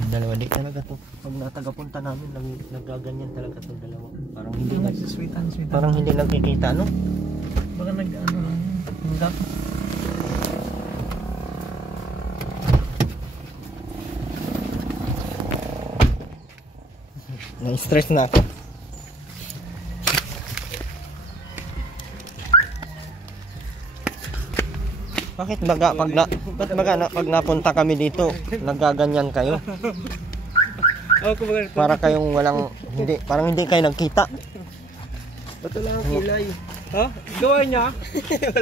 Yung dalawa, di talaga to. Pag natagapunta namin, nagaganyan talaga to dalawa. Parang hindi Sweetan. Parang hindi nagkikita, no? Baka nag-ano lang. Hanggang. Na-stress na ako. Bakit pag napunta kami dito, nagaganyan kayo? Para kayong parang hindi kayo nagkita. Ba't wala ang kilay? Ha? Gawa niya?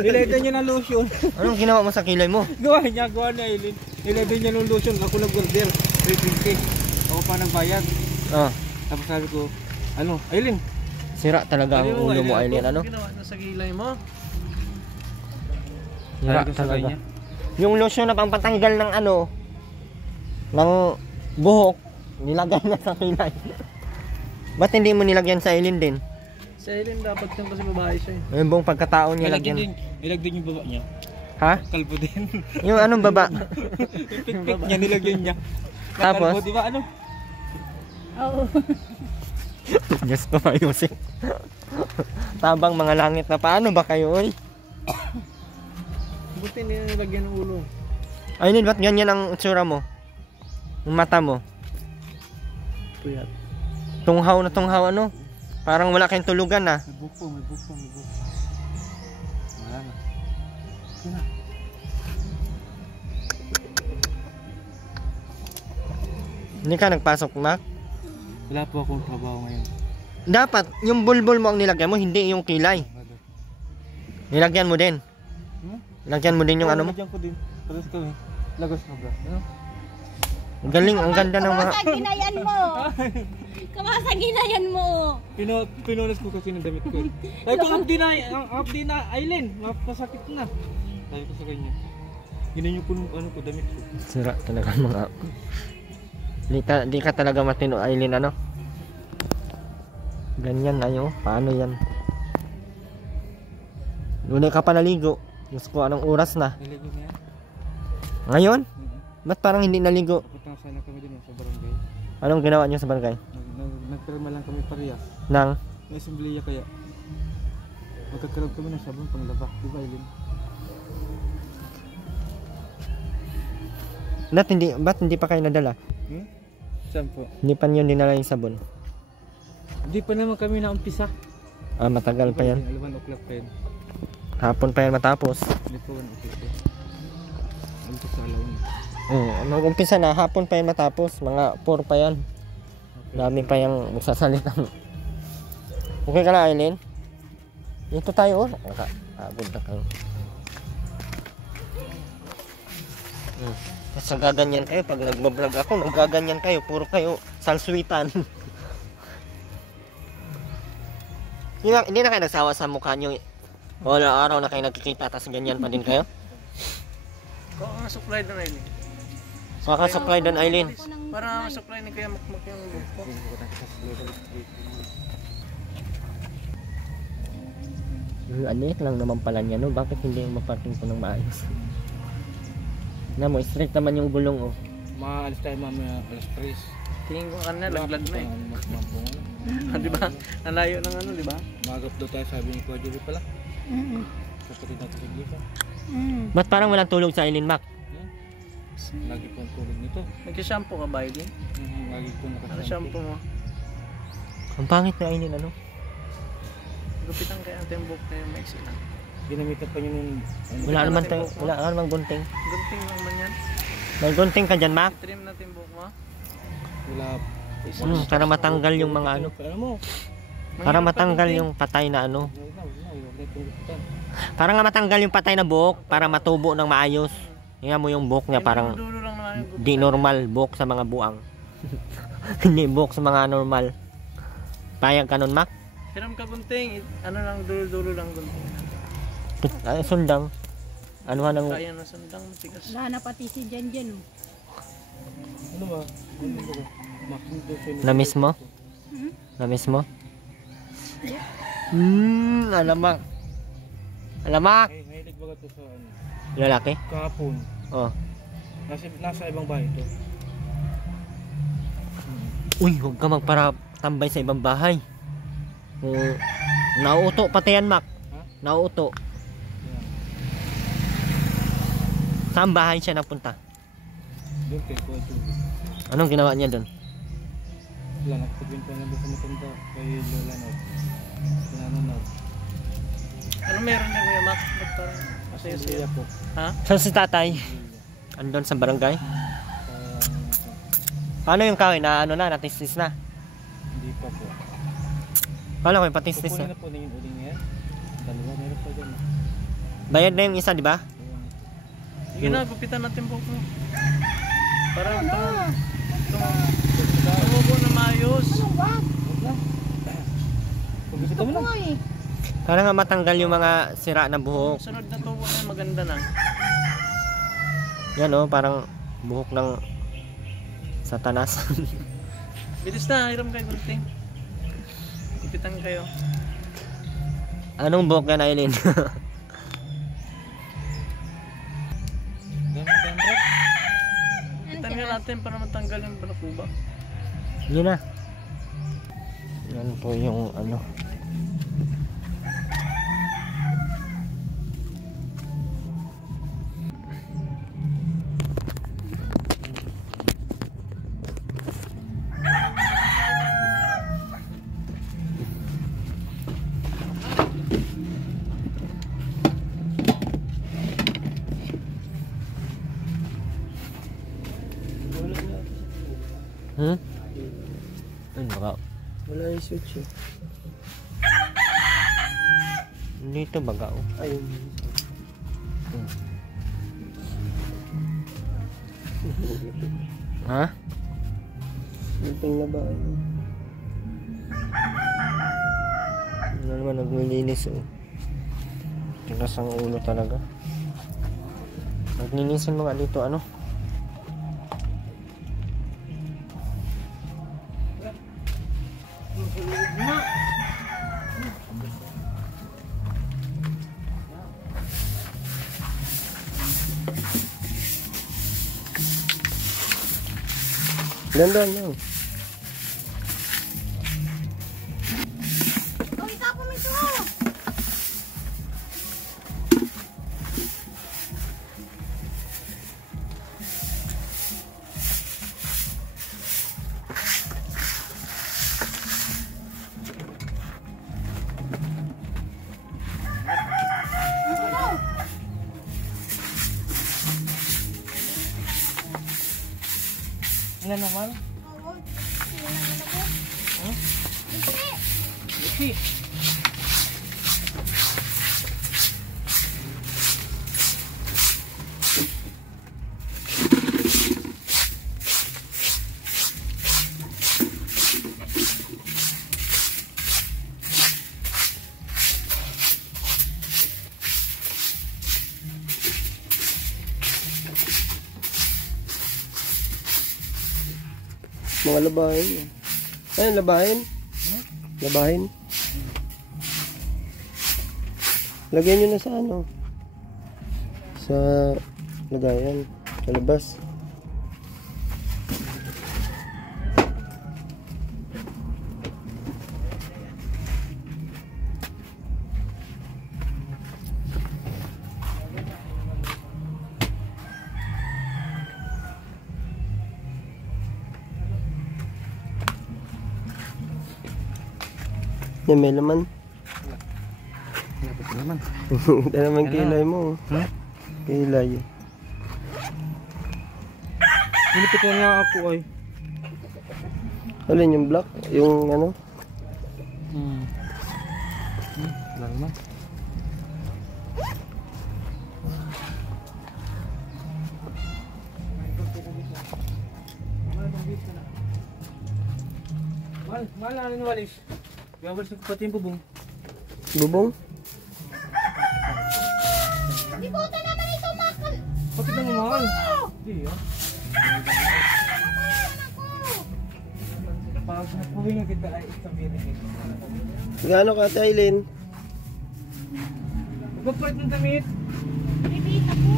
Nilagay niya ng lotion. Anong ginawa mo sa kilay mo? Gawa niya Aileen. Nilagay niya ng lotion. Ako nag-order. 350. Ako pa nagbayad. Ah. Tapos sabi ko, Aileen? Sira talaga ang ulo mo, Aileen. Ano? Ginawa na sa kilay mo? Sira talaga. Yung lotion na pampatanggal ng ng buhok, nilagay na sa kilay. Ba't hindi mo nilagyan sa Aileen din? Sa Aileen dapat yung kasi babae siya eh. Yung buong pagkataon niya lagyan. Nilagyan yung baba niya. Ha? Kalbo din. Yung anong baba? Yung pikpik niya nilagyan niya. Tapos? Kalbo, di ba ano? Oo. Diyos ko, ayusin. Tabang mga langit na paano ba kayo, oy? Buti nilagyan ng ulo. Aileen, ba't ganyan ang itsura mo? Yung mata mo? Puyat. Tunghaw na tunghaw, ano? Parang wala kayong tulugan, ah. May buko. Wala na. Okay na. Hindi ka nagpasok, Mac? Wala po akong trabaho ngayon. Dapat, yung bulbul mo ang nilagyan mo, hindi yung kilay. Nilagyan mo din. Lagyan mo din yung ano mo. Lagyan ko din. Tapos kami. Lagos na bra. Ano? Ang galing, ang ganda ng mga... Kamasaginayan mo. Kamasaginayan mo. Pinunas ko kasi ng damit ko. Sabi ko, updi na, Aileen. Mapasakit na. Sabi ko sa kanya. Ginan yung ko, damit ko. Sira talaga mga... Di ka talaga matino, Aileen, ano? Ganyan, ayo. Paano yan? Doon ka pa naligo. Diyos ko, anong oras na? Naligo niya? Ngayon? Ba't parang hindi naligo? Papunta sana kami din sa barangay. Anong ginawa niyo sa barangay? Nagpirma lang kami parehas. Nang? May assemblea kaya. Magkakaroon kami ng sabon panglaba. Di ba, Aileen? Ba't hindi pa kayo nadala? Saan po? Hindi pa niyo dinala yung sabon? Hindi pa naman kami naumpisa. Ah, matagal pa yan. 11 o'clock pa yan. Hapon pa yan matapos. Hindi po 1 o'clock. Umpisa alawin. Oo, mag-umpisa na. Hapon pa yan matapos. Mga 4 pa yan. Dami pa yung magsasalita. Okay ka na, Aileen? Dito tayo, oh. Nakakabod na kayo. Kasi gaganyan kayo. Pag nagbablog ako, nagaganyan kayo. Puro kayo salswitan. Hindi na kayo nagsawa sa mukha nyo. Wala araw na kayo nagkikita, tapos ganyan pa din kayo? Supply doon, Aileen. Makasupply doon, Aileen. Para supply ni Kuya Makmak yung buko. Anit lang naman pala niya, no? Bakit hindi yung maparking ko ng maayos? Na mo, straight naman yung gulong, oh. Maalis tayo mamaya, alas 3. Tingin ko kanina, laglag na eh. Di ba? Nalayo ng ano, di ba? Magap daw tayo, sabi ni Kuya Julie pala. Kapatid natin sa Gita. Ba't parang walang tulog sa Aileen, Mac? Lagi po ang tulog nito. Nag-shampoo ka ba, Aileen? Lagi po Ano nakasama. shampoo mo? Ang pangit na Aileen, ano? Gupitan kaya ang tembok na yung maiksi lang. Ginamitan pa niyo nung... Wala naman gunting. Gunting lang man yan. May gunting ka dyan, Mac? I-trim na tembok mo. Wala. Para matanggal yung mga ano. Ano mo? Para matanggal yung patay na ano. Para nga matanggal yung patay na buhok. Para matubo ng maayos. Tingnan mo yung buhok niya parang Dulo lang naman yung di normal buhok sa mga buang. Hindi buhok sa mga normal. Payag ka nun, Mac? Hiram ka gunting. Ano lang, dulo lang gunting. Ay, sundang. Ano nga nang... Kaya na sandang matigas. Wala na pati si Jen Jen. Ano ba? Na-miss mo? Na-miss mo? Alamak. Alamak. Mahilig ba ito sa ano? Lalaki? Kahapon. Oh. Nasa ibang bahay ito. Uy, huwag ka magparatambay sa ibang bahay. Nauuto pati yan, Mac. Nauuto. Saan bahay siya napunta? Doon kay Kuya Tubo. Anong ginawa niya doon? Wala, nagpagpinta na doon sa matanda kay Lola Nor. Pinanonor. Ano meron niya Kuya Mac? Ba't parang masaya-saya? po. Ha? Saan si tatay? Andun sa barangay? Paano yung kawin? Natistis na? Hindi pa po. Paano ko yung patistis Kukunin na? na po na yung uling niya. Dalawa meron pa dyan. Bayad na yung isa, di ba? Sige na, gupitan natin po ko. Para tumubo na maayos. Kung gusto mo lang. Para nga matanggal yung mga sira na buhok. Sunod na tubo na maganda na. Yan parang buhok ng satanas. Bilis na, hiram kayo gunting. Gupitan kayo. Anong buhok yan, Aileen? Gupitan nga natin para matanggal yung balakuba. Yun na. Yan po yung ano. Baka Wala yung switch eh. dito baga Ayun. Ha? Gunting na ba? Ano naman naglilinis tigas ang ulo talaga. Naglinisin mo nga dito ano? Ganda lang. Ilan naman? Isi. Mga labahin. Ayun, labahin. Labahin. Lagyan nyo na sa ano. Sa lagayan. Sa labas. Yan, may laman. Ito naman. Ito naman kilay mo. Kilay. Pinipitan nga ako ay. Alin yung black? Yung ano? Wala naman. Mahal na rin walis. Gawal sa pati yung bubong. Bubong? Libutan naman ito, Makal. Bakit naman mahal? Hindi ah. Pag napuwi nga kita ay sabihin kita. Gano'n ka, Tailin? Magpapalit ng damit. Bibita ko.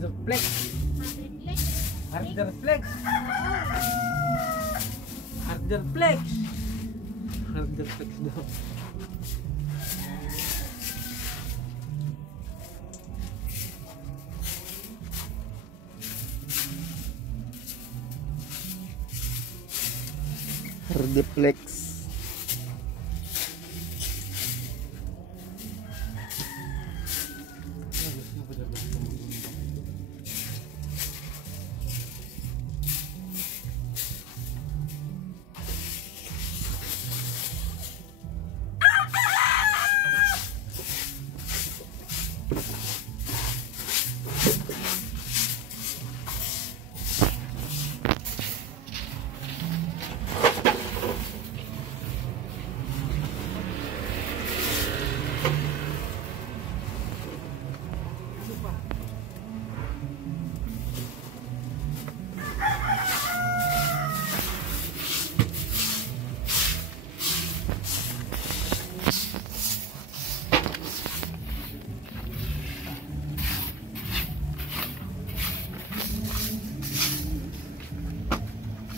Harder flex. Harder flex. Harder flex. Harder flex daw. Hardiplex.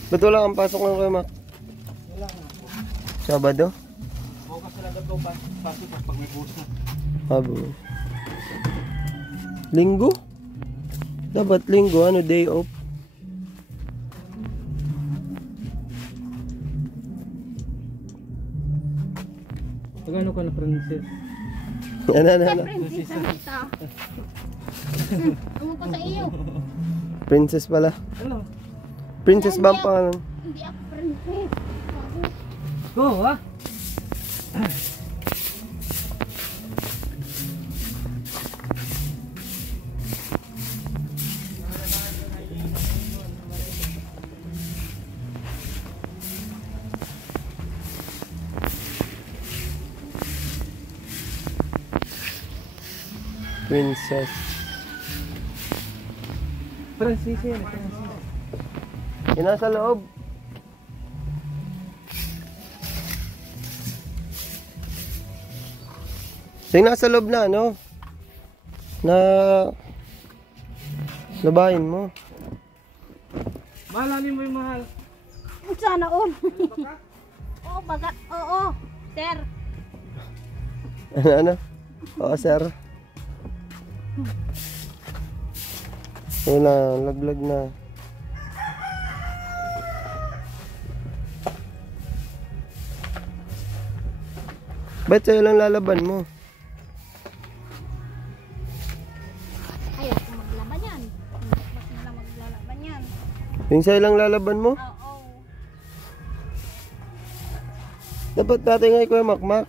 Ba't wala kang pasok ng Kuya Mac? Wala nga po. Sabado? Bukas na lang daw pasok pag may bukas na. Habo. Linggo? Dapat linggo, ano, day off. Pagano ka na, Princess? Ano. Princess na kita. Ano ko sa iyo? Princess pala. Ano? Princess ba ang pangalan? Hindi ako princess. Go, ha? Princess. Princess yan, Princess. Yung nasa loob. Yung nasa loob na, ano? Na... Labahin mo. Mahalani mo yung mahal. Sana all. Oo, baga. Oo, sir. Ano? Oo, sir. Yun na, laglag na. Ba't sa'yo lang lalaban mo? Ayaw ko maglaban yan. Mas na lang maglalaban yan. Yung sa'yo lang lalaban mo? Oo. Dapat dati nga ikaw yung makmak.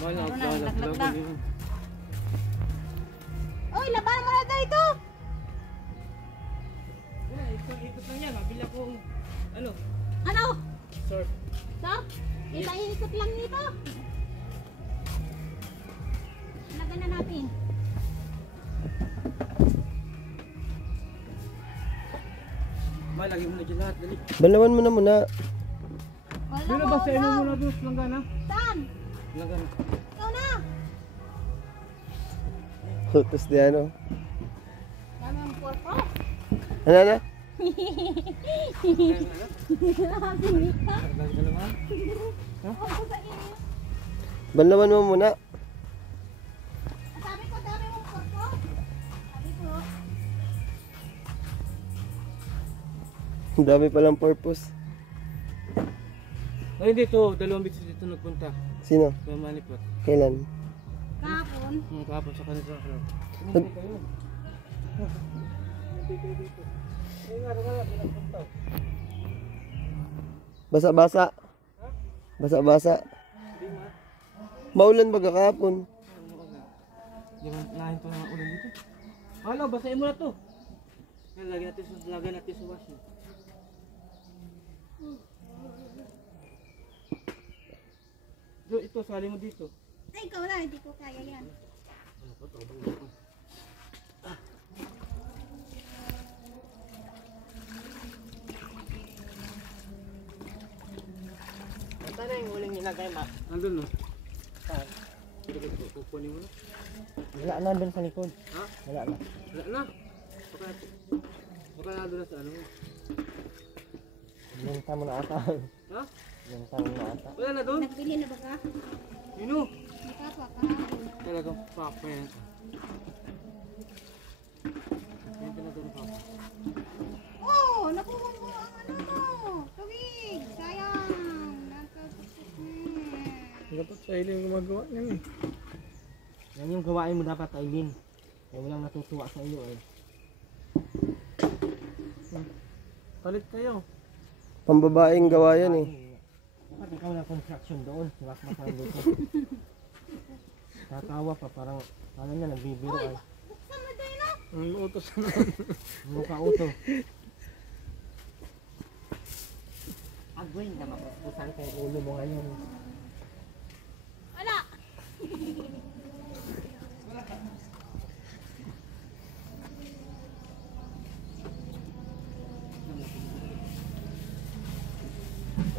Wala, Ano na, wala, laglag wala. na. Oy, laban mo na dito. Ikot lang yan, mabila kong, ano, Ano? surf. Sir? Ikot lang dito. Lagan na natin. Lagi mo na dyan lahat, dali. Balawan mo na muna. Wala Dito ba sa inyo muna doon, langgana? Saan? Langgana. Ikaw na. Tapos di ano. Dami ang porko. Ano? Sinita. Lagi ka naman. Ako sa iyo. Balawan mo muna. Sabi ko, dami mong porko. Sabi ko. Ang dami palang purpose. Ay, dito, dalawang beses dito nagpunta. Sino? Sa Manipot. Kailan? Kahapon. Kahapon sa kanila. Nag- Basa-basa. Basa-basa. Maulan ba kahapon? Di ba nahin to ng ulan dito? Halo, basahin mo na to. Lagyan natin sa wash. Ito, sali mo dito. Ay, ikaw na. Hindi ko kaya yan. Ito na yung huling nilagay, Ma. Nandun no? Kukunin mo na. Wala na doon sa likod. Ha? Wala na. Wala na. Baka na doon sa ano mo. Benta mo na ata. Ha? Benta mo na ata. Wala na doon? Nagbili na ba ka? Yun o. Nakapa kahapon. Talagang papa yan. Yan talagang papa. Oh, nakuha mo ang ano mo. Tubig. Sayang. Nakapusok na. Dapat sa iling gumagawa niyan eh. Yan yung gawain mo dapat, Aileen. Kaya walang natutuwa sa iyo eh. Palit kayo. Pambabaeng gawa yan eh. Dapat ikaw na construction doon. Siwak-mak lang dito. Tatawa pa parang niya nagbibiro ay. Buksan mo din na. Ang utos na. Mukha uto. Agoy na mapuspusan kay ulo mo ngayon. Wala.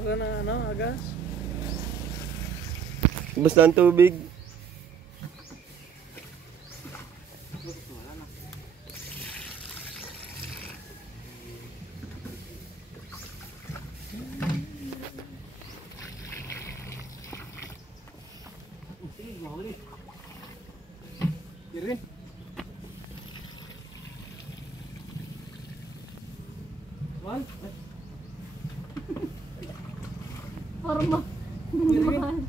Wala na ano, agas. Basta ang tubig. Kirin. One. Forma. Kirin.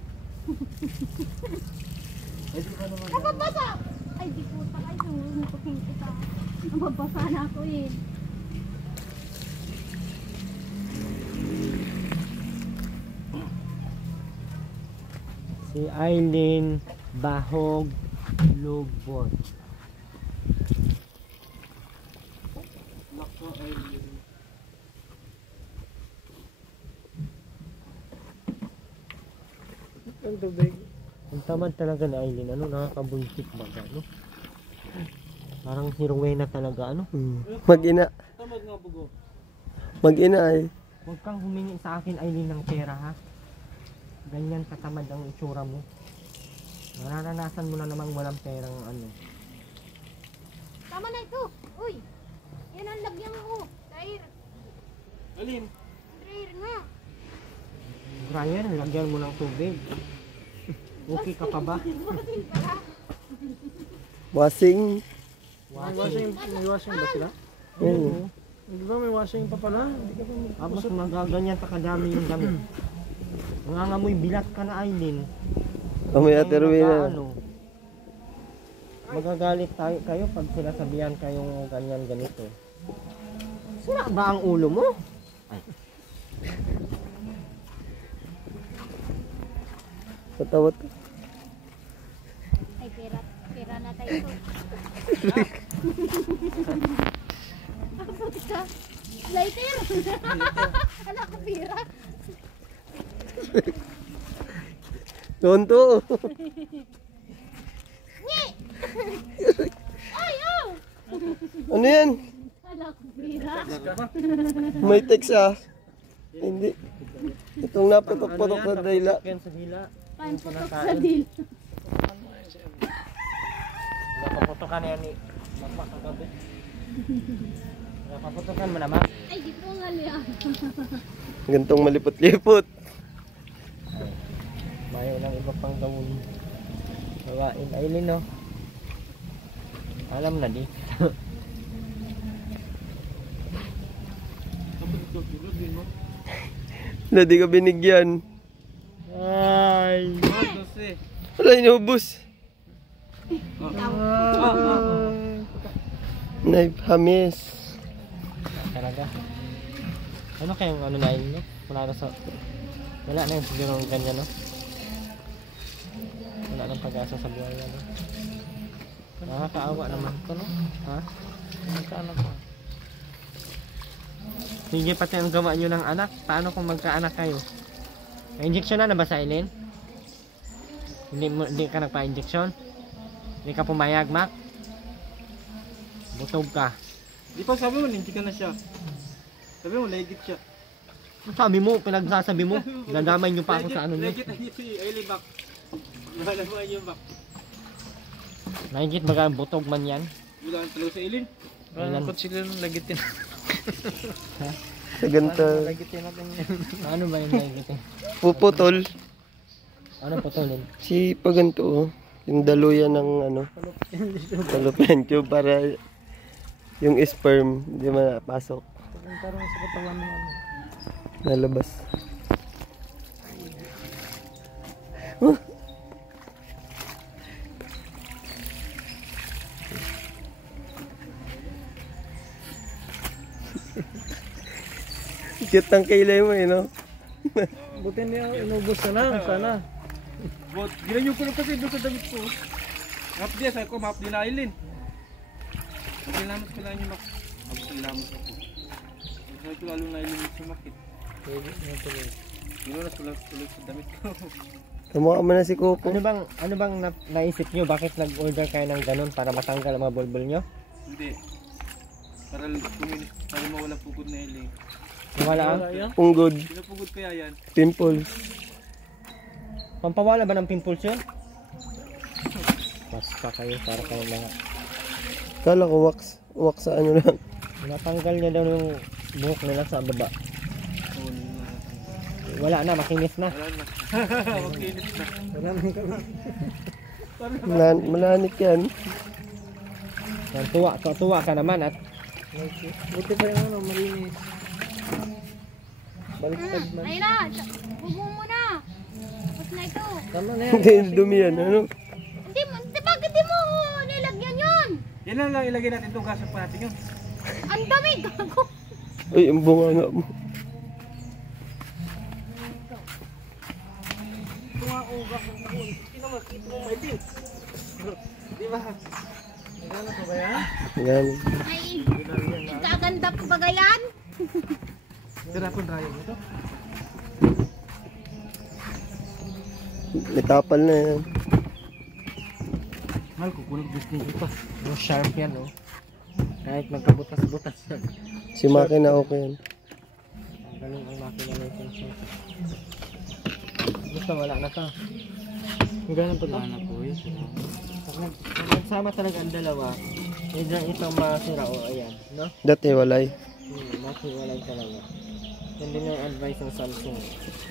Nababasa! Ay, di puta kayo. Nakuking kita. Nababasa na ako eh. Si Aileen Bahog Lubot. Nako ay. Ang tubig. Ang tamad talaga ni Aileen. Ano, nakakabuntik ba? Ano? Parang si Rowena talaga. Ano? Mag-ina. Tamad nga bugo. Mag-ina ay. Huwag kang humingi sa akin, Aileen, ng pera, ha? Ganyan katamad ang itsura mo. Nararanasan mo na namang walang perang ano. Tama na ito. Uy. Yan ang lagyan ko. Dryer. Alin? Dryer nga. Brian, lagyan mo ng tubig. Okay ka pa ba? Wasing. May washing ba sila? Oo. Di ba may washing pa pala? Hindi ka pa Tapos magaganyan pa kadami yung damit. Nangangamoy bilat ka na, Aileen. Amoy Ate Rowena. Ano, magagalit tayo kayo pag sinasabihan kayong ganyan ganito. Sira ba ang ulo mo? Ay, Patawat. Ay, pera na tayo ito. Lighter! Anak ko pera. Tonto. Ay, oh! Ano yan? Anak ko pera. May text ah. Hindi. Itong naputok-putok na dayla. yan sa hila. Panputok sa dil. Napaputokan yan ni Mama kagabi. Napaputokan mo naman. Ay, di po nga liya. Gantong malipot-lipot. Mayo lang iba pang gawin. Gawain, Aileen, no? Alam na di. Na di ka binigyan. Ay! Wala inubos. Knife hamis. Talaga. Ano kayong ano na yun, no? Wala na sa... Wala na yung siguro ganyan, no? Wala nang pag-asa sa buhay, no? Nakakaawa naman ito, no? Ha? Magkaanak pa. Sige, pati ang gawa nyo ng anak. Paano kung magkaanak kayo? Na-injection na ba sa Aileen? Hindi ka nagpa-injection? Hindi ka pumayag, Mac? Butog ka. Di pa sabi mo, hindi ka na siya. Sabi mo, legit siya. Sabi mo, pinagsasabi mo, nadamay nyo pa ako sa ano nyo. Legit ay si Aileen back. Wala mo yung back. Mahigit baga ang butog man yan. Wala ang talo sa Aileen. Parang ko sila nung lagitin. Sa ganito. Lagitin natin yan. Ano ba yung mahigit eh? Puputol. Ano putulin? Si paganto oh. Yung daluyan ng ano. Fallopian tube para yung sperm hindi mapasok. Parang sa katawan mo. Nalabas. Cute ang kilay mo eh, no? Buti niya inubos na lang. Sana. But, ginanyo ko lang kasi doon sa damit ko. Half day, sabi ko, half day na Aileen. Salamat ko lang yung salamat ako. Sabi ko lalo na Aileen yung sumakit. Ginunas ko lang tuloy sa damit ko. Kamukha mo na si Coco. Ano bang naisip nyo? Bakit nag-order kayo ng ganun para matanggal ang mga bulbul nyo? Hindi. Para mawala pugod na Aileen. Wala ang Punggod. Pinapugod kaya yan. Pimples. pampawala ba ng pimples yun? Basta kayo para kayo mga Kala ko wax. Wax sa ano lang. natanggal niya daw yung buhok nila sa baba. Wala na, makinis na. Wala na. Makinis na. Malanik yan. Yan, tuwa ka naman at Buti pa yung ano, malinis. Baliktad man. Ayun na, bubong mo na. Tapos na ito. Tama na yan. Hindi dumi yan. Ano? Bakit di mo nilagyan yun? Yan lang ilagay natin itong gasap pa natin yun. Ang dami, gago. Ay, ang bunga nga mo. Ano pa ba yan? Yan. Ay, kaganda pa ba yan? Tira ko dryer ito. May tapal na yan. Mahal ko, kulang Disney ito. yung sharp yan, oh. Kahit magkabutas-butas yan. Si makina okay yan. Ang galing ang makina na itong sharp. Basta wala na to. Ang galing po na po eh. Pag nagsama talaga ang dalawa, medyo itong masira o ayan, no? Dati walay. Masiwalay talaga. Yan din yung advice ng Samsung.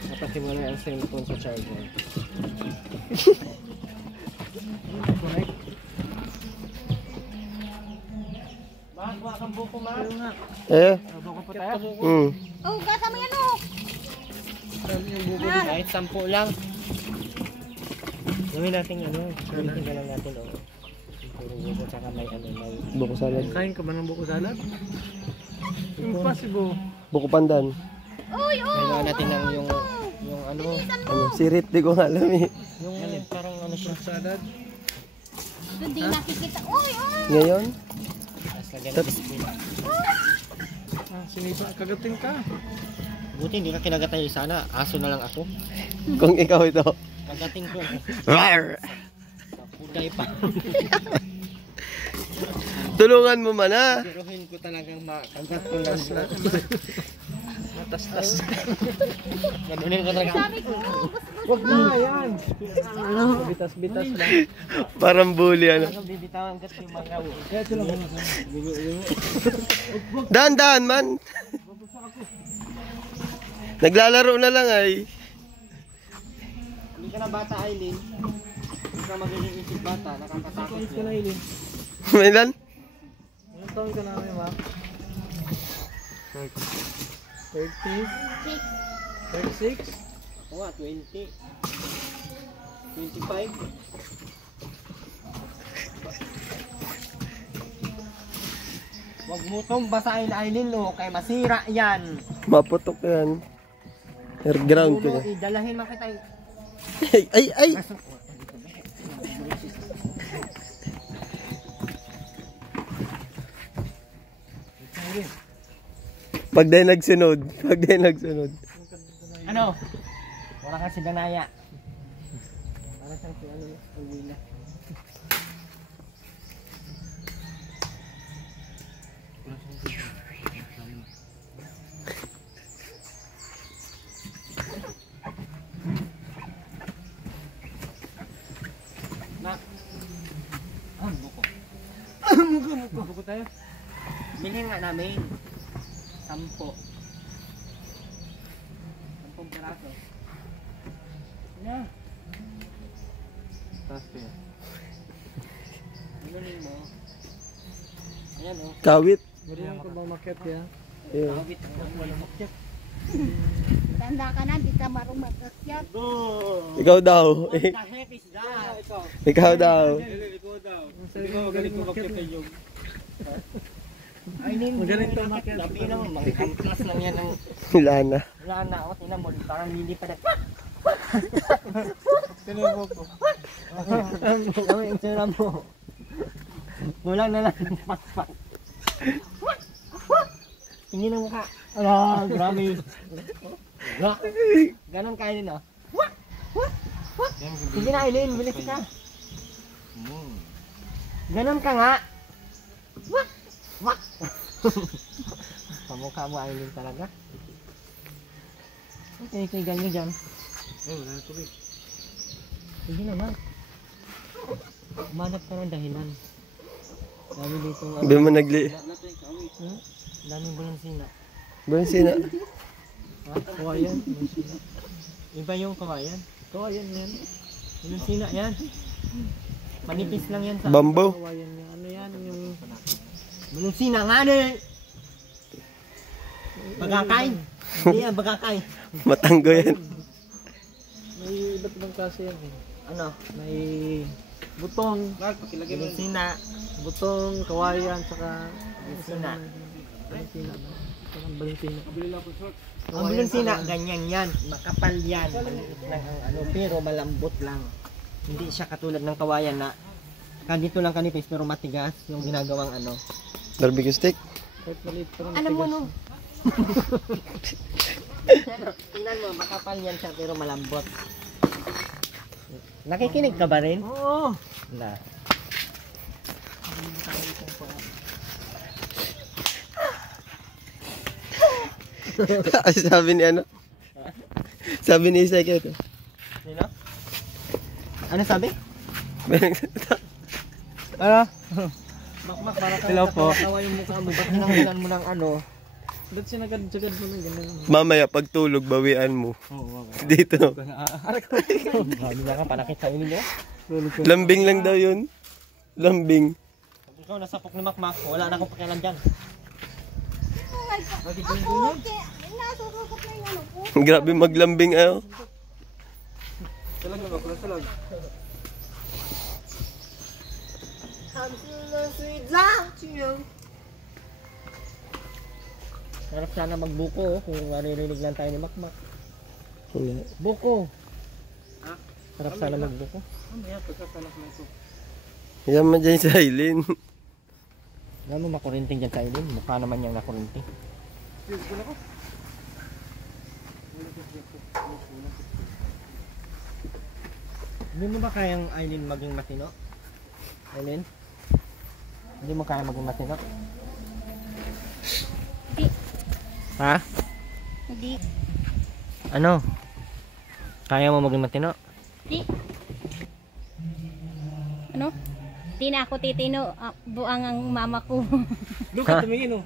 Napasiwalay ang cellphone sa charger. Correct. Bakit wala kang buko, ma? Eh? Buko po tayo? Oh, gata mo yan oh. Kahit 10 lang. Gawin natin ano, gawin ka lang natin o. Puro buko tsaka may ano, may... Buko salad. Kain ka ba ng buko salad? Impossible. Buko pandan. Uy, oh. Kailangan natin ng yung ano, Ano? Sirit, di ko nga alam eh. yung parang ano siya. Salad. Hindi nakikita. Uy, oh. Ngayon? Tapos lagyan ng biscuit. Ah, sinipa. Kagating ka. Buti hindi ka kinagatay sana, aso na lang ako. Kung ikaw ito. Kagating ko. Rawr! Puday pa. Tulungan mo man ha. Siruhin ko talagang makagat ko lang. Matastas. Ganunin ko talaga. Sabi ko, Huwag na yan. Bitas-bitas lang. Parang bully ano. Talagang bibitawan kasi yung mga Ito lang. Dahan-dahan man. Naglalaro na lang ay. Hindi ka na bata, Aileen. Hindi ka magiging isip bata, nakakatakot Ito na niya. ilin. Mailan? Ilang taon ka namin, ma? 30? 36? Oo nga, 20. 25. Huwag mo tong basahin, Aileen, no? Kaya masira yan. Maputok yan. Airground ko Puno, na. idalahin mo kita. Ay! Pag dahil nagsunod. Ano? Wala ka si Danaya. Para siyang si ano, Awila. Buko tayo. Bilhin nga namin. 10. 10 peraso. Yeah. Taas ko yan. Bilhin mo. Ayan oh. Kawit. Marunong ka ba makit yan? Yeah. Kawit ang walang makyat. Tanda ka na, di ka marunong mag-akyat. Ikaw daw. What the heck is that? Ikaw daw. Ikaw daw. Hindi ko magaling kumakit kayo. Ay, hindi. Magaling to umakyat. Labi lang, mga amplas lang yan ng Wala na. wala na. O, tingnan mo, parang hindi pa na. Tinubo ko. Ano yung tsura mo? Kulang na lang. Pat. Tingin ang mukha. Ala, grabe. Ganon kayo din, oh. Sige na, Eileen, bilis ka. Ganon ka nga. Wak! Pamukha mo, Eileen, talaga. Okay, ganyo dyan. Ay, wala na tubig. Sige naman. Umanap ka ng dahilan. Dami dito. Sabi mo nagli. Daming bulansina. Bensina. Ha? Kawayan. Bulansina. Iba yung kawayan. Kawayan yan. Bulansina yan. Manipis lang yan sa Bamboo. kawayan niya. Ano yan? Yung bulansina nga din. Bagakay. Hindi yan, bagakay. Matanggo yan. May iba't ibang klase yan eh. Ano? May butong, pakilagay mo. Bulansina. Butong, kawayan, saka Bulansina. Valentina. Parang Valentina. Kabili lang po short. Ang bulansina, ganyan yan. Makapal yan. Maliit lang ang ano, pero malambot lang. Hindi siya katulad ng kawayan na kanito lang kanipis pero matigas yung ginagawang ano. Barbecue stick. Kahit maliit pa rin. Alam mo no, Tingnan mo, makapal yan siya pero malambot. Nakikinig ka ba rin? Oo. Na. Sabi ni ano? Sabi ni Isay kayo. Sino? Ano sabi? Ano? Makmak para ka. Hello po. Tawa yung mukha mo. Ba't hinanghilan mo ng ano? Ba't sinagad-sagad mo ng ganun? Mamaya pagtulog bawian mo. Oo, Dito. Grabe na ka, panakit sa inyo. Lambing lang daw yun. Lambing. Ikaw, nasapok ni Makmak. Wala na akong pakialam dyan. ako, nasusukot na yung ano ko. Grabe maglambing ayo. Talag na ba? Talag. Harap sana magbuko kung maririnig lang tayo ni Makmak. Wala. Buko. Ha? Harap sana magbuko. Ano yan? Pagkakanak na ito. Yan man dyan sa Aileen. Gano'n makurinting dyan sa ilin? Mukha naman niyang nakurinting. Hindi mo ba kayang Aileen maging matino? Aileen? Hindi mo kaya maging matino? Hindi. Ha? Hindi. Ano? Kaya mo maging matino? Di. Ano? Di na ako titino. Buang ang mama ko. Doon ka tumingin oh.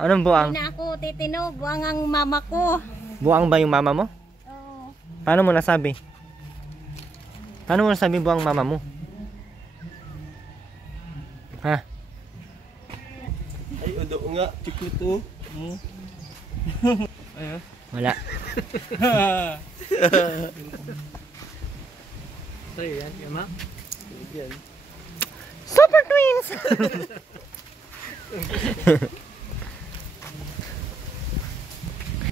Anong buang? Di na ako titino. Buang ang mama ko. Buang ba yung mama mo? Oo. Paano mo nasabi? Paano mo nasabi buang mama mo? Ha? Ay, udo nga. Chikot oh. Ayun. Wala. Sa'yo yan, Yama? Yan. Super Twins!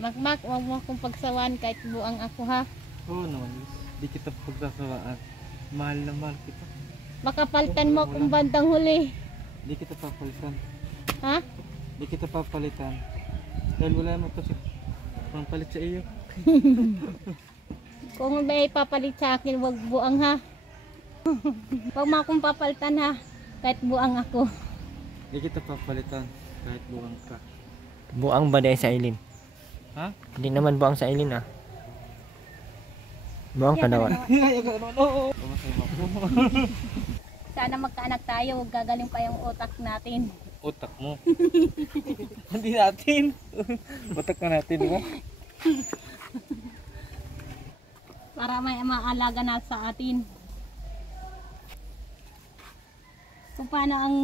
Makmak, huwag mo akong pagsawan kahit buang ako ha. Oo naman. Di kita pagsasawaan. Mahal na mahal kita. Makapaltan mo akong bandang huli. Di kita papalitan. Ha? Di kita papalitan. Dahil wala naman kasi pampalit sa iyo. Kung may papalit sa akin, huwag buang ha. Huwag mo akong papalitan ha. Kahit buang ako. Di kita papalitan kahit buwang ka. Buang ba dahil sa Aileen? Ha? Hindi naman buang sa Aileen ah. Buang ka daw. Oo. Masaya mo. sana magkaanak tayo, gagaling pa yung utak natin. Utak mo. Hindi natin. Utak na natin, di ba? Para may maalaga na sa atin. Kung paano ang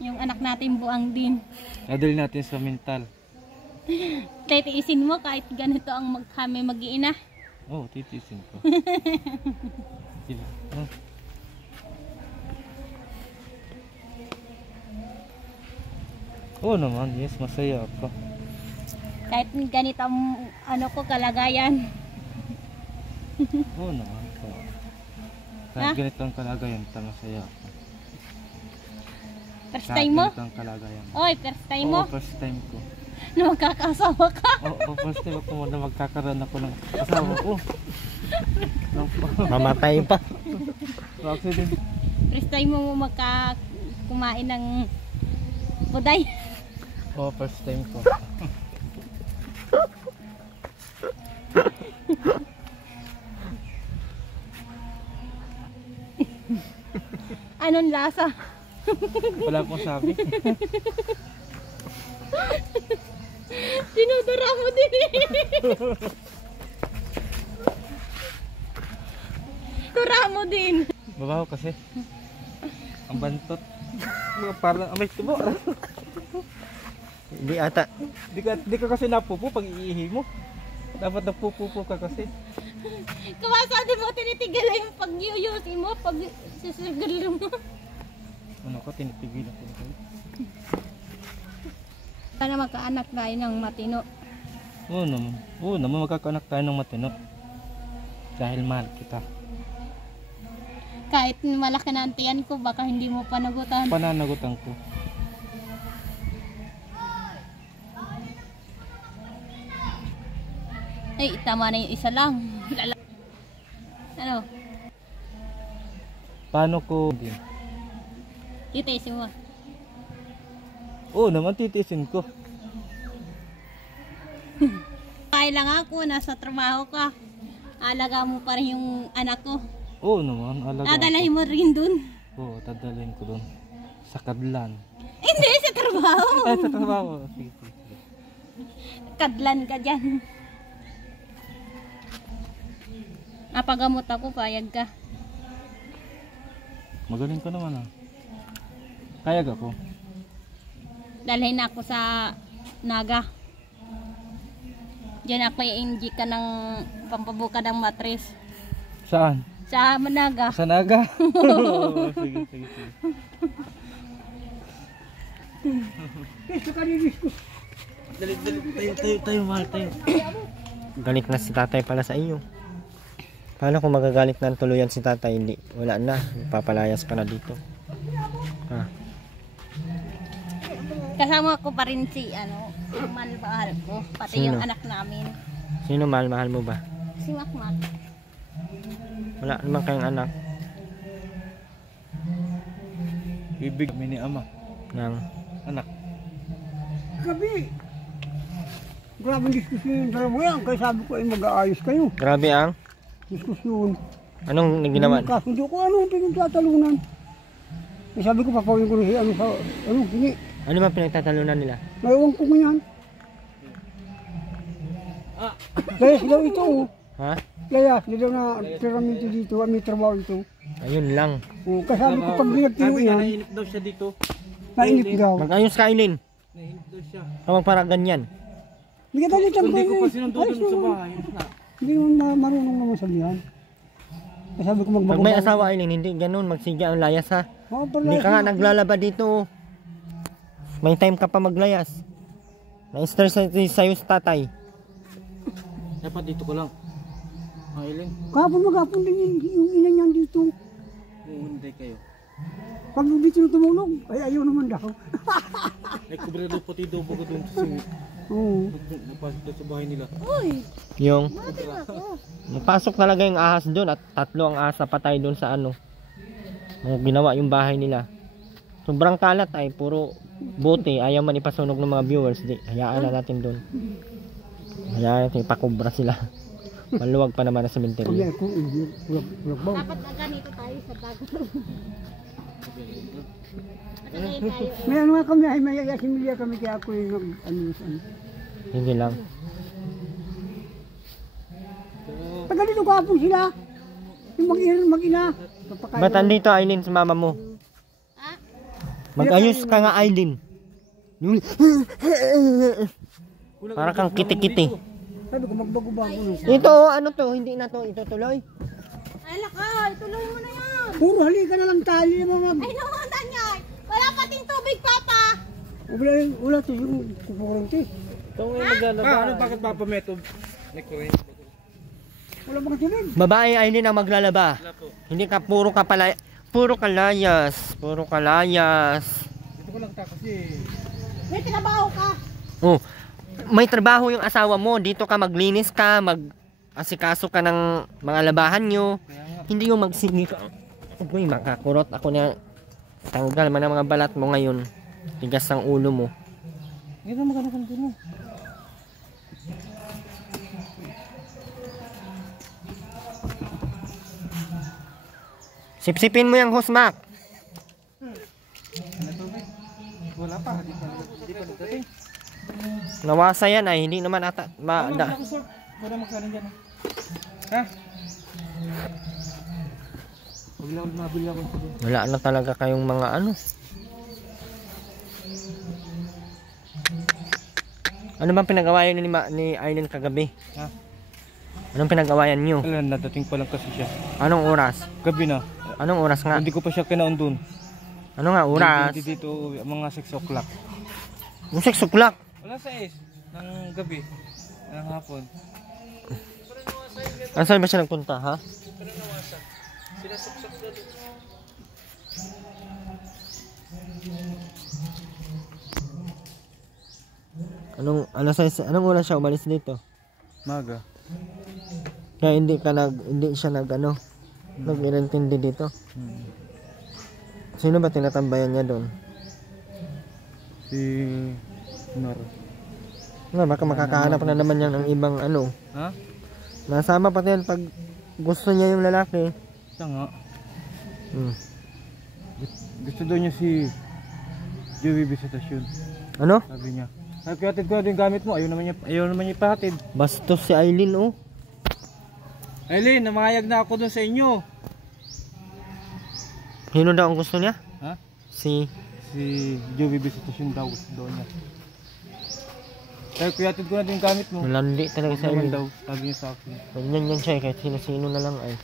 yung anak natin buang din. Nadali natin sa mental. Titiisin mo kahit ganito ang kami mag-iina. Oo, titiisin ko. Diba? Oh. Oo naman, yes, masaya ako. Kahit ganito ang ko kalagayan. Oo naman. Kahit ganito ang kalagayan, masaya ako. First time mo? Kahit ganito ang kalagayan. Oy, first time mo? Oo, first time ko. Na magkakasawa ka? Oo, first time ako na magkakaroon ako ng asawa ko. Mamatay pa. Accident. First time mo kumain ng buday. Oo, first time ko. Anong lasa? Wala akong sabi. Dinudura mo din eh. Dura mo din. Babaho kasi. Ang bantot. Parang amay tubo. Hindi ata. Di ka kasi napupo pag iihi mo. Dapat napupupo ka kasi. Kawasabi mo tinitigil yung pag-yuyusin mo, pag sisigil mo. Ano ko, tinitigilan ko. Sana magkaanak tayo ng matino. Oo naman magkakaanak tayo ng matino. Dahil mahal kita. Kahit malaki na ang tiyan ko, baka hindi mo panagutan. Pananagutan ko. Ay, tama na yung isa lang. Ano? Paano ko? Titiisin mo. Oo naman, titiisin ko. Kaya lang ako, nasa trabaho ka. Alaga mo pa rin yung anak ko. Oo naman, alaga Dadalahin mo rin dun. Oo, dadalhin ko doon. Sa Kadlan. Hindi, sa trabaho. Ay, sa trabaho. Sige. Kadlan ka dyan. Napagamot ako, payag ka. Magaling ka naman ah. Kayag ako. Dalhin ako sa Naga. Diyan ako i-inject ka ng pampabuka ng matris. Saan? Sa Naga. Sa Naga? Oo, sige. Dali, tayo, mahal tayo. Galit na si tatay pala sa iyo. Paano kung magagalit na tuluyan si tatay? Hindi, wala na. Papalayas ka na dito. Ah. Kasama ko pa rin si mahal ko. Pati Sino? yung anak namin. Sino mahal mo ba? Si Makmak. Wala naman kayong anak. Ibig kami ni ama. Ng Anak. Gabi. Grabing diskusyon yung dalawa yan. Kaya sabi ko ay mag-aayos kayo. grabe ang Diskusyon. anong ginawa? Kasundo ko ano pinagtatalunan. Kaya sabi ko papawin ko na siya. Hindi. Ano ba pinagtatalunan nila? Mayawang ko ngayon. Layas daw ito oh. Ha? Layas. Hindi daw na tiramento dito. May trabaho ito. Ayun lang. Oh, kaya sabi ko pag binagtino yan. Nainip daw siya dito. Nainip daw. Mag-ayos ka, Eileen. Nainip daw siya. Kapag parang ganyan. Hindi ka dalitan ko Hindi ko eh. pa sinundo Ayos doon sa naman. bahay. Hindi mo marunong naman sabihan. Kaya sabi ko Pag magbago. may asawa, Eileen, hindi ganun. Magsiga ang layas ha. Hindi ka nga naglalaba dito. May time ka pa maglayas. Na-stress sa'yo sa tatay. Dapat dito ko lang. Ang iling. Kahapon maghapon din yung ina niyan dito. Hindi kayo. Pag dito na tumulog, ay ayaw naman daw. Ay, kubrado puti daw ko doon sa singit. Oo. Napasok daw sa bahay nila. Yung napasok talaga yung ahas doon at 3 ang ahas na patay doon sa ano. Nung ginawa yung bahay nila. Sobrang kalat ay puro buti. Ayaw man ipasunog ng mga viewers. Di, hayaan na natin doon. Hayaan natin ipakubra sila. Maluwag pa naman ang Pag cemetery. yan ko, ulap ba? Dapat na ganito tayo sa bago. Matagay tayo. May ano nga kami, ay may yasimilya kami kaya ako yung ano. Hindi lang. Taga dito kahapon sila. Yung mag-ina. Ba't andito Aileen sa mama mo? Ha? Mag-ayos ka nga Aileen. Yung- Para kang kiti-kiti. Sabi ko magbago-bago nun. Ito, ano to? Hindi na to itutuloy. Ay, laka, ituloy mo na yan. Puro halika na lang tali mga Ay, naman yan. Wala pating tubig, Papa. wala to yung kukurente. Ito ngayon maglalaba. Ano bakit papameto? May kurin. Wala mga tubig. Babae Aileen ang maglalaba. Hindi ka puro ka pala. Puro kalayas. Puro kalayas. Dito ko lang ta kasi May tinabaho ka. Oh, may trabaho yung asawa mo. Dito ka maglinis ka, mag-asikaso ka ng mga labahan nyo. Hindi yung magsigi ka. Uy, makakurot ako na. Tanggal man ang mga balat mo ngayon. Tigas ang ulo mo. hindi na magano kan dito. Sipsipin mo yung husmak. Wala pa, di pa dating. Nawasa yan ay hindi naman ata. Wala magsalin dyan. Ha? Huwag mabili ako sa doon. Wala na talaga kayong mga ano. Ano bang pinagawayan ni Aileen kagabi? Ha? Anong pinagawayan nyo? Wala, nadating pa lang kasi siya. Anong oras? Gabi na. Anong oras nga? Hindi ko pa siya kinaon doon. Ano nga oras? Hindi dito mga 6 o'clock. Yung 6 o'clock. Wala sa ng gabi. Ng hapon. Saan ba siya nagpunta ha? Anong oras siya umalis dito? Maga. Kaya hindi siya nag-irintindi dito. Sino ba tinatambayan niya doon? Si Nor. Baka makakahanap na naman yan ng ibang ano. Ha? Nasama pati yan pag gusto niya yung lalaki. Siya nga. Hmm. Gusto daw niya si Joey Visitasyon. Ano? Sabi niya. Sabi ko, hatid ko na yung gamit mo. Ayaw naman niya ipahatid. Bastos si Aileen oh. Aileen, namayag na ako dun sa inyo. Sino daw ang gusto niya? Ha? Si Joey Visitasyon daw. Doon niya. Sabi ko, hatid ko na yung gamit mo. Malandi talaga si Naman Aileen. daw. Sabi niya sa akin. Ganyan yan siya eh, kahit sino-sino na lang ay.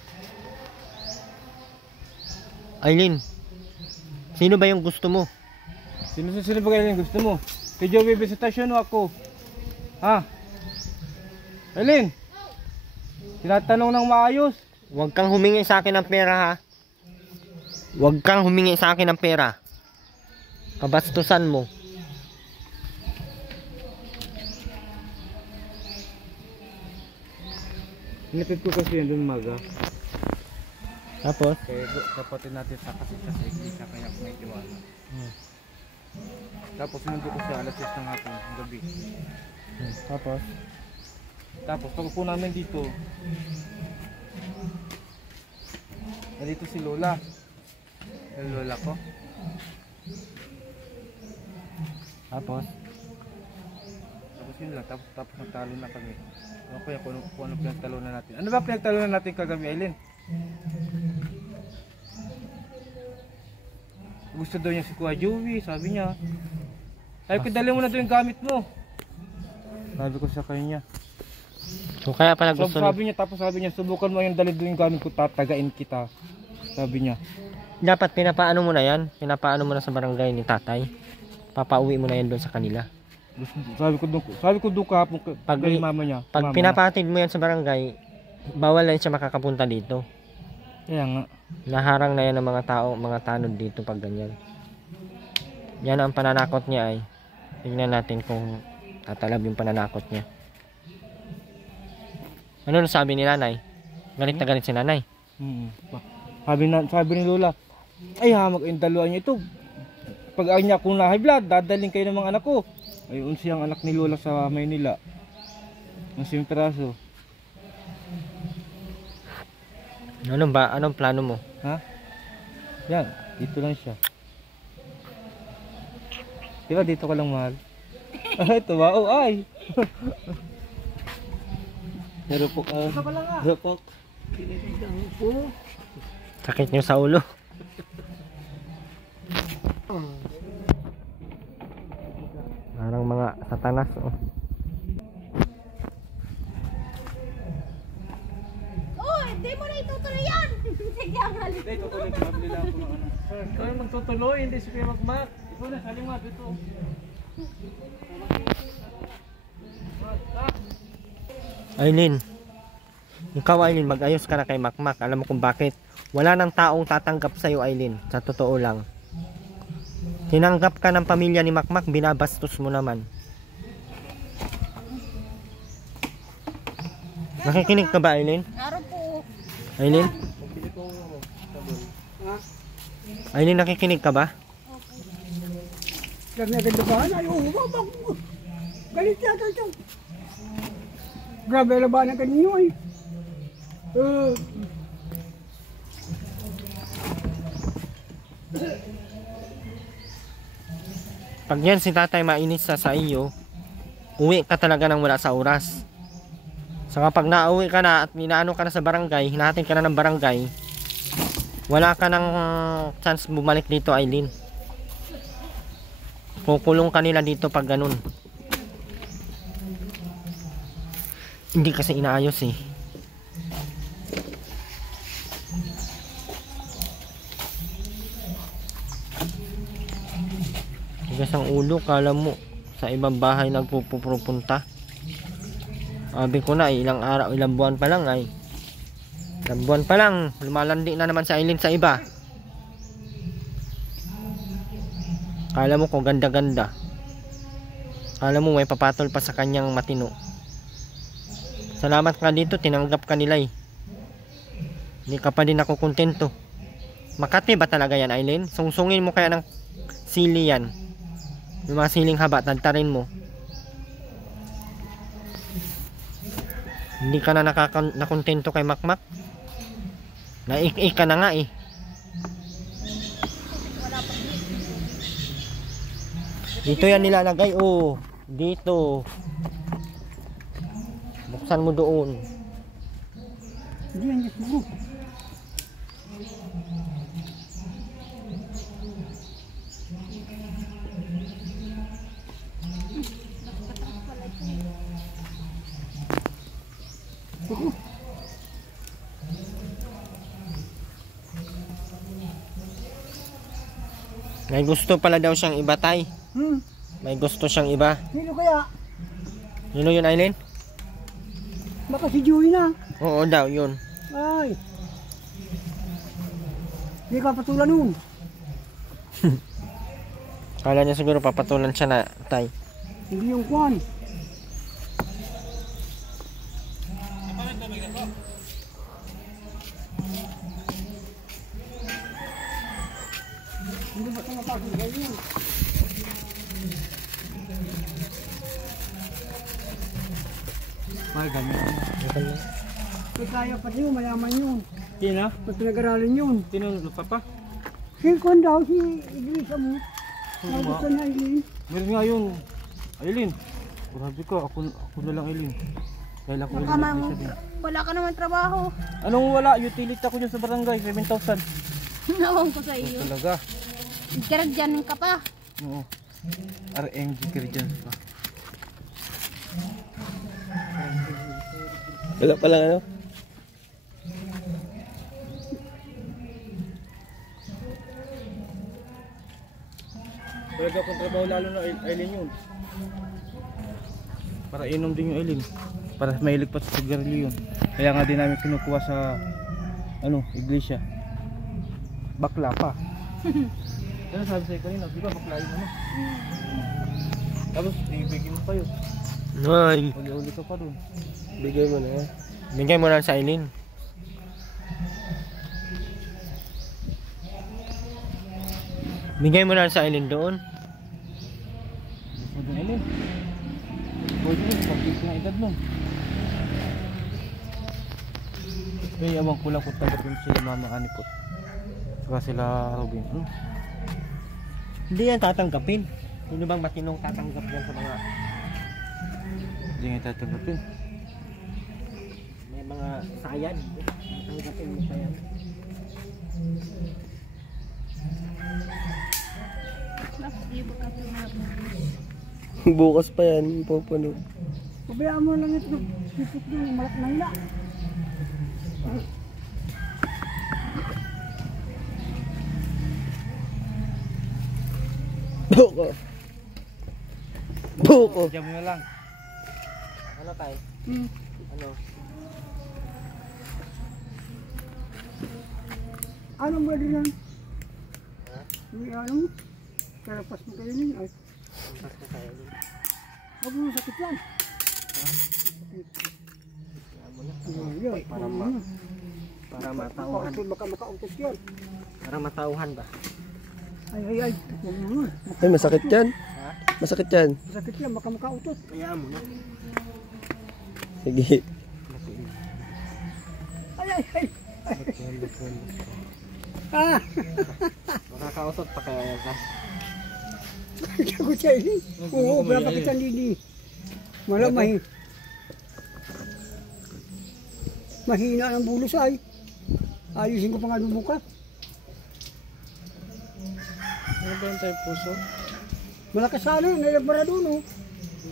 Aileen, sino ba yung gusto mo? Sino ba Aileen gusto mo? Si Joey Visitasyon o ako? Ha? Aileen! Tinatanong ng maayos. Huwag kang humingi sa akin ng pera ha. Huwag kang humingi sa akin ng pera. Kabastusan mo. Inatid ko kasi yun dun maga. Tapos? Kaya kapatid natin sa kasi hindi siya kaya may tiwala. Tapos mundo ko siya alas 6 ng hapon, ng gabi. Tapos pagpupo namin dito. Nandito si Lola. Yung Lola ko. Tapos? Tapos yun lang, tapos nagtalo na kami. Ano kaya kung ano pinagtalo na natin? Ano ba pinagtalo na natin kagabi, Aileen? Gusto daw niya si Kuya Joey, sabi niya. Sabi ko, dali mo na daw yung gamit mo. Sabi ko sa kanya. So kaya pala gusto Sabi niya, subukan mo yung dali doon yung gamit ko, tatagain kita. Sabi niya. Dapat pinapaano mo na yan. Pinapaano mo na sa barangay ni tatay. Papauwi mo na yan doon sa kanila. Sabi ko doon kahapon kay mama niya. Pag pinapatid mo yan sa barangay, bawal na siya makakapunta dito. Kaya nga. Naharang na yan ng mga tao, mga tanod dito pag ganyan. Yan ang pananakot niya ay. Tingnan natin kung tatalab yung pananakot niya. Ano sabi ni nanay? Galit na galit si nanay. Sabi ni Lola, ay hamak yung dalawa niya ito. Pag niya kung na high blood, dadaling kayo ng mga anak ko. Ayun siyang anak ni Lola sa Maynila. Ng 1 piraso. Anong plano mo? Ha? Yan, dito lang siya. Di ba dito ka lang mahal? Ito ba? Oh, ay! Narupok ah. Narupok. Sakit niyo sa ulo. Parang mga satanas, oh. Oh, hindi mo na itutuloy yan! Sige, ang halip. Hindi, tutuloy ko. Mabili lang ako ng ano. Ikaw yung magtutuloy, hindi si Kuya Magmat. Ikaw na, saling mat, ito. Aileen, ikaw Aileen, mag-ayos ka na kay Makmak. Alam mo kung bakit? Wala nang taong tatanggap sa'yo, Aileen. Sa totoo lang. Tinanggap ka ng pamilya ni Makmak, binabastos mo naman. Nakikinig ka ba, Aileen? Araw po. Aileen? Aileen, nakikinig ka ba? Grabe agad labahan. Ay, babak. Galit yata ito. Grabe labahan kanino ay. Pag yan si tatay mainis sa iyo, uwi ka talaga nang wala sa oras. Saka pag nauwi ka na at inaano ka na sa barangay, hinahatin ka na ng barangay, wala ka ng chance bumalik dito, Aileen. Kukulong ka nila dito pag ganun. Hindi kasi inaayos eh. Tigas ang ulo, kala mo sa ibang bahay nagpupunta. Sabi ko na ilang araw, ilang buwan pa lang ay. Ilang buwan pa lang, lumalandi na naman si Aileen sa iba. Kala mo kung ganda-ganda. Kala mo may papatol pa sa kanyang matino. Salamat nga dito, tinanggap ka nila eh. Hindi ka pa din ako kontento. Makati ba talaga yan, Aileen? Sungsungin mo kaya ng sili yan. Yung mga siling haba, tagtarin mo. Hindi ka na nakontento kay Makmak. Naik-ik ka na nga eh. Dito yan nilalagay, oh. Dito. Buksan mo doon. Hindi yan siguro. May gusto pala daw siyang iba, tay. May gusto siyang iba. Sino kaya? Sino yun, Aileen? Baka si Joey na. Oo daw, yun. Ay. Hindi ka patulan nun. Kala niya siguro papatulan siya na, tay. Hindi yung kwan. Hindi ba ito napagod yun? Ay, gamit. May kaya pa yun, mayaman yun. Sino? May pinag-aralin yun. Sino lupa pa? Si kwan daw, si Iglesia mo. Gusto niya Iglesia. Meron nga yun. Aileen. Grabe ka, ako na lang Aileen. Dahil ako Wala ka naman trabaho. Anong wala? Utility ako dyan sa barangay, 7,000. Nawang ko sa iyo. Talaga. Karagyan ka pa. Oo. RMG Christian pa. Wala pa lang ano? Talaga akong trabaho lalo na Aileen yun. Para inom din yung Aileen. Para mahilig pa sa sigarilyo yun. Kaya nga din namin kinukuha sa iglesia. Bakla pa. Ano sabi sa'yo kanina? Di ba bakla yun ano? Tapos ibigay mo pa yun. Ay, Uli-uli ka pa dun. Bigay mo na. bigay mo na sa Aileen. Bigay mo na sa Aileen doon. Pwede Aileen. Pwede rin, pag-ibig na edad nun. Eh, abang ko lang kung tanggapin sila mama kanipot. Saka sila Robin. Hindi yan tatanggapin. Sino bang matinong tatanggap yan sa mga Hindi nga tatanggapin. may mga sayad? Tatanggapin mo pa yan. Bukas pa yan, pupuno. Pabayaan mo lang ito. Sipot doon, malak na hila. Buko. Buko. Diyan mo na lang. Ano tayo? Hmm. Ano? Anong ba din yan? Hindi ano? Karapas mo kayo niya. Ay, Basta tayo din. huwag mo sakit yan. Yan, Para para matauhan. baka makautos yan. Para matauhan ba? Ay. Huwag mo nga. Ay, masakit yan. Ha? Masakit yan. Sakit yan, baka makautos. Kayaan mo na. Sige. Ay. Ah! Makakausap pa kaya yan ha? Sagot siya ini. Oo, pinapakitan din. Malamay. Mahina ang bulos ay. Ayusin ko pa nga bukas. Ano ba yung tayo puso? Malakas sana yun, nilabara doon oh.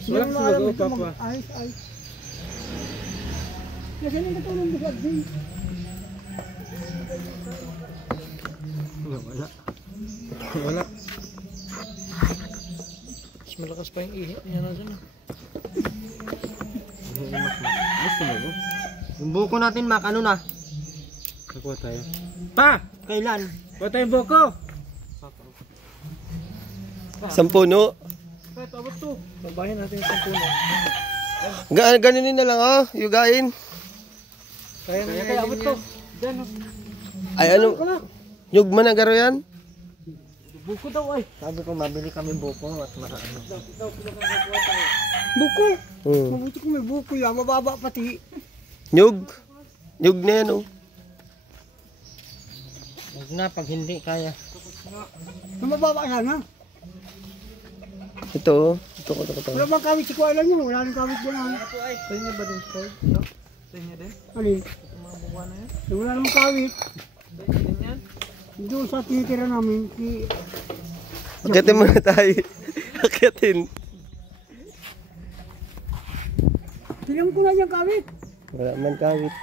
Wala Hindi mo ka alam sumagot, ito Papa. Ay. Nasaan yung katulong bukas din? Wala. Wala. Mas malakas pa yung ihi. Yan na dyan. Gusto mo yun? Yung buko natin mak, ano na? Nakuha tayo. Pa! Kailan? Kuha tayong buko! Sampuno. Pa, tabot to. Babahin natin yung sampuno. Ganunin na lang oh, yugain. Kaya na kaya abot to. Diyan oh. Ay ano, yugma na garo yan? Buko daw ay. Sabi ko mabili kami buko at ano. Buko! Hmm. Mabuti ko may buko yan, mababa pati. Nyug. Nyug na yan oh. Huwag na pag hindi kaya. Mababa sana. Ito oh. Ito. Wala bang kawit si Kuala nyo? Wala nang kawit dyan. Sa inyo ba din, Sir? Sa inyo din? Alin? Yung mga buwan na yan? Wala namang kawit. Sa inyo din yan? Doon sa tinitira namin, Akitin muna tayo. Akitin. tilang ko na yung kawit. Wala man kawit.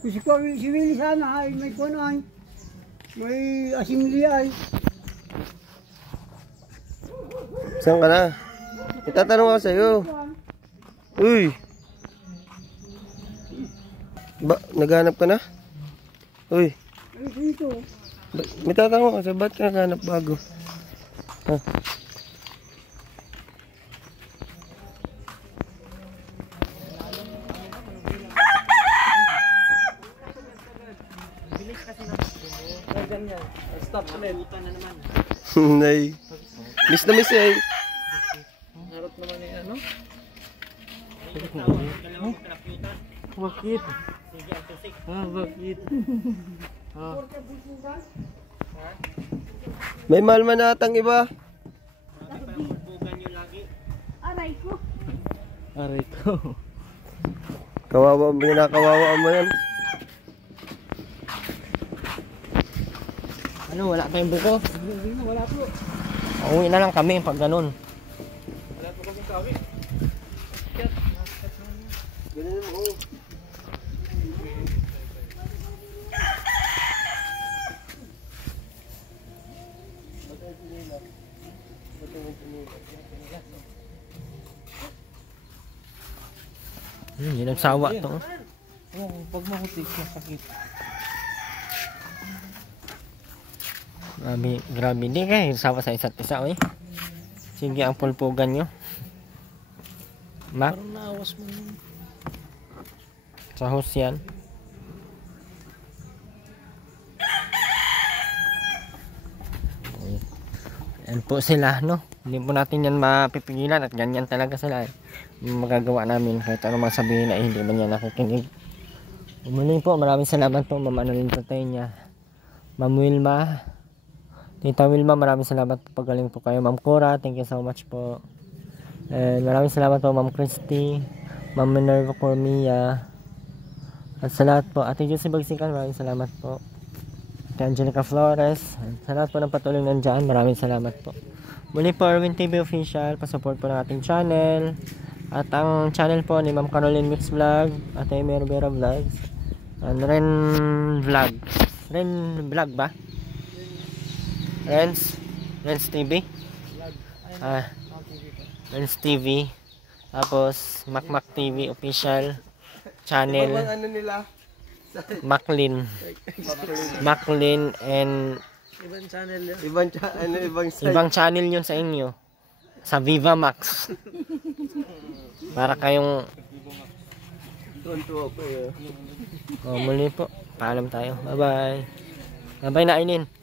Kung si Willie sana ay may kuwan ay. May assembly ay. Saan ka na? Itatanong ako sa'yo. Uy! Ba, naghanap ka na? Uy! Ay, dito. May tatanong ako sa'yo, ba't ka naghanap bago? Ha? Ganyan. Stop ulit. Nay. Miss na miss eh. Harap naman yung ano? Bakit? Bakit? May mahal man natang iba. Aray ko. Aray ko. Kawawa mo, kinakawawa mo yan. Ano, wala tayong buko? Wala po. Uuwi na lang kami pag ganun. Wala po kami kawin. Hindi nagsawa to. Oo, pag makutik, masakit. Grabe, hindi kayo sawa sa isa't isa, oy. Sige, ang pulpugan nyo. Mak, Parang naawas mo yun. sa host yan. Yan po sila, no? Hindi po natin yan mapipigilan at ganyan talaga sila. Yung magagawa namin kahit ano mang sabihin na hindi man yan nakikinig. Muli po, maraming salamat po, Ma'am Annalyn Tatenya. Ma'am Wilma. Tita Wilma, maraming salamat po. Pagaling po kayo. Ma'am Cora, thank you so much po. And maraming salamat po, Ma'am Christy. Ma'am Minerva Cormia. At sa lahat po, Ate Josie Bagsikan, maraming salamat po. Ate Angelica Flores. At sa lahat po ng patuloy nandyan, maraming salamat po. Muli po, Erwin TV Official. Pasupport po ng ating channel. At ang channel po ni Ma'am Caroline Mix Vlog. Ate Mero Vera Vlogs. And Ren Vlog. Ren Vlog ba? Ren's TV. Ren's TV. Tapos Macmac TV Official channel. Ano nila? Maclin and Ibang channel yun. ibang channel yun sa inyo. Sa Viva Max. Para kayong Tuwan-tuwa po yun. muli po. Paalam tayo. Bye bye. Bye bye na Aileen.